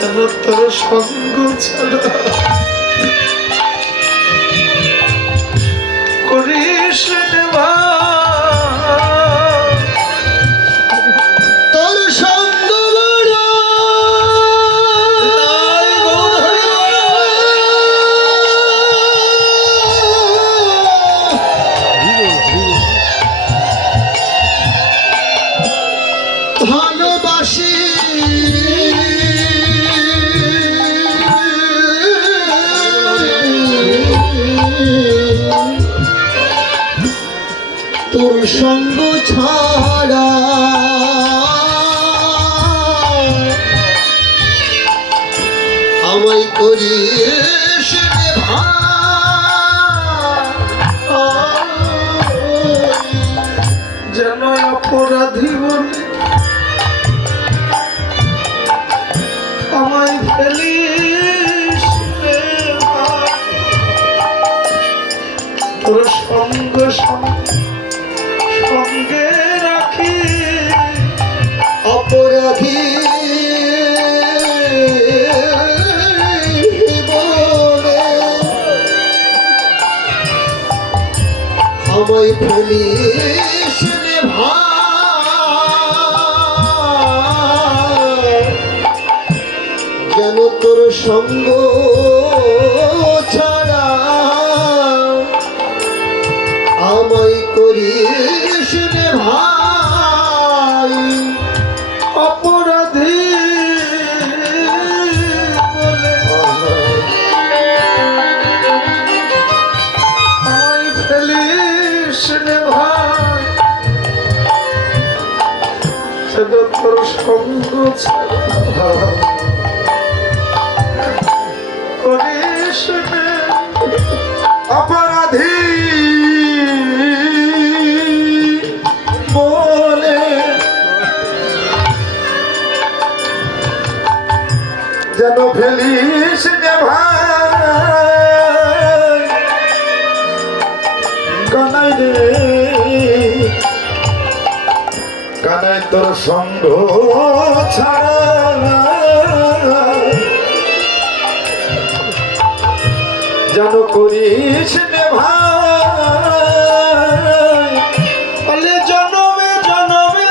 যেন তোর সঙ্গ ছাড়া করিস নে ভাই, তোর সঙ্গ বড় ভালোবাসি, তোর সঙ্গ ছাড়া আমায় করিস রে ভাই, যেন অপরাধী বলে আমায় ফেলিস রে ভাই, তোর সঙ্গ সঙ্গে রাখি অপরাধী বলে আমায় ফেলিস রে ভাই, যেন তোর সঙ্গ ছাড়া আমায় করিস রে ভাই, অপরাধী বলে আমায় ফেলিস রে ভাই, যেন তোর সঙ্গ ছাড়া করিস নে অপরাধী বলে যেন ফেলিস নে ভাই, কানাই রে কানাই তোর সঙ্গ ছাড়া যেন করিস নে ভাই, বলে জনমে জনমে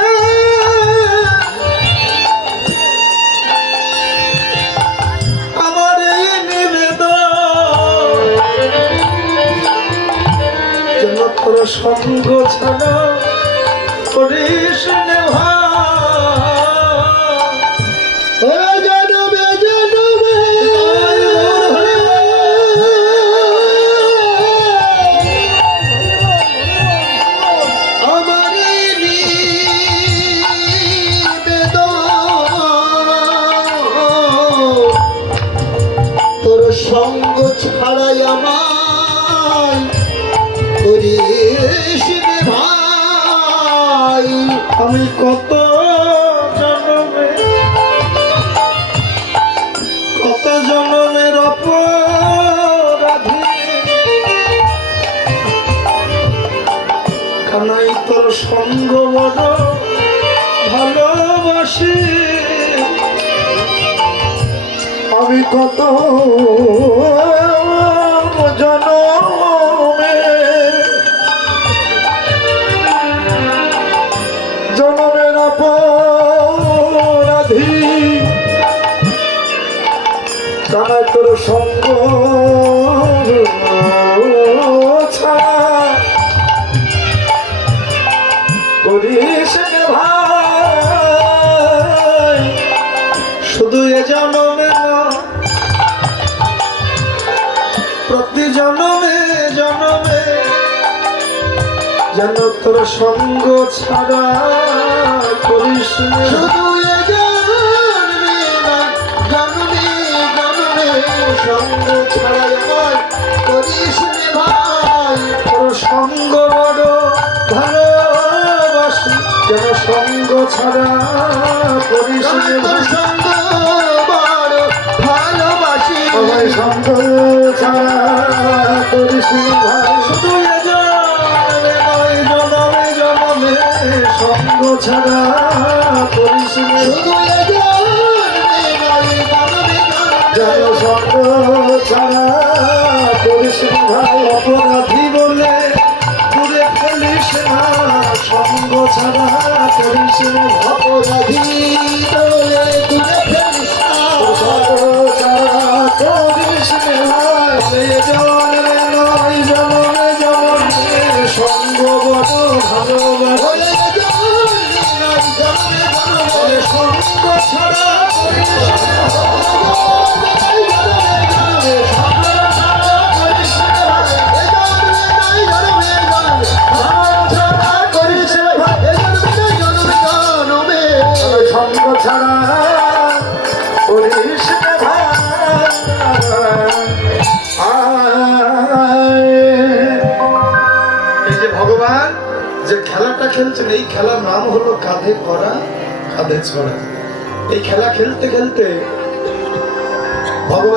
আমার এই নিবেদন, যেন তোর সঙ্গ ছাড়া করিস নে ভাই, ও জনমে জনমে আমার এই নিবেদন, তোর সঙ্গ ছাড়াই আমায় করিস রে ভাই, আমি কত জনমে কত জনমের অপরাধী, কানাই তোর সঙ্গ বড় ভালোবাসি, আমি কত জনমে জনমের অপরাধী, কানাই তোর সঙ্গ ছাড়া করিস নে ভাই, শুধু এ জনমে না প্রতি জনমে জনমে যেন তোর সঙ্গ ছাড়া করিস নে, শুধু এ জন্মে না জন্মে জন্মে সঙ্গ ছাড়াই আমায় করিস রে ভাই, তোর সঙ্গ বড় ভালোবাসি, যেন সঙ্গ ছাড়া করিস নে তোর ভাই, সঙ্গ বড় ভালোবাসি, আমায় সঙ্গ ছাড়া করিস নে ভাই, শুধু এ জনমে নয় জনমে জনমে সঙ্গ ছাড়া করিস নে, শুধু এ জন্মে নয় জন্মে কৃষ্ণ এই যে ভগবান যে খেলাটা খেলছেন এই খেলার নাম হলো কাঁধে করা কাঁধে ছড়া। এই খেলা খেলতে খেলতে ভগবান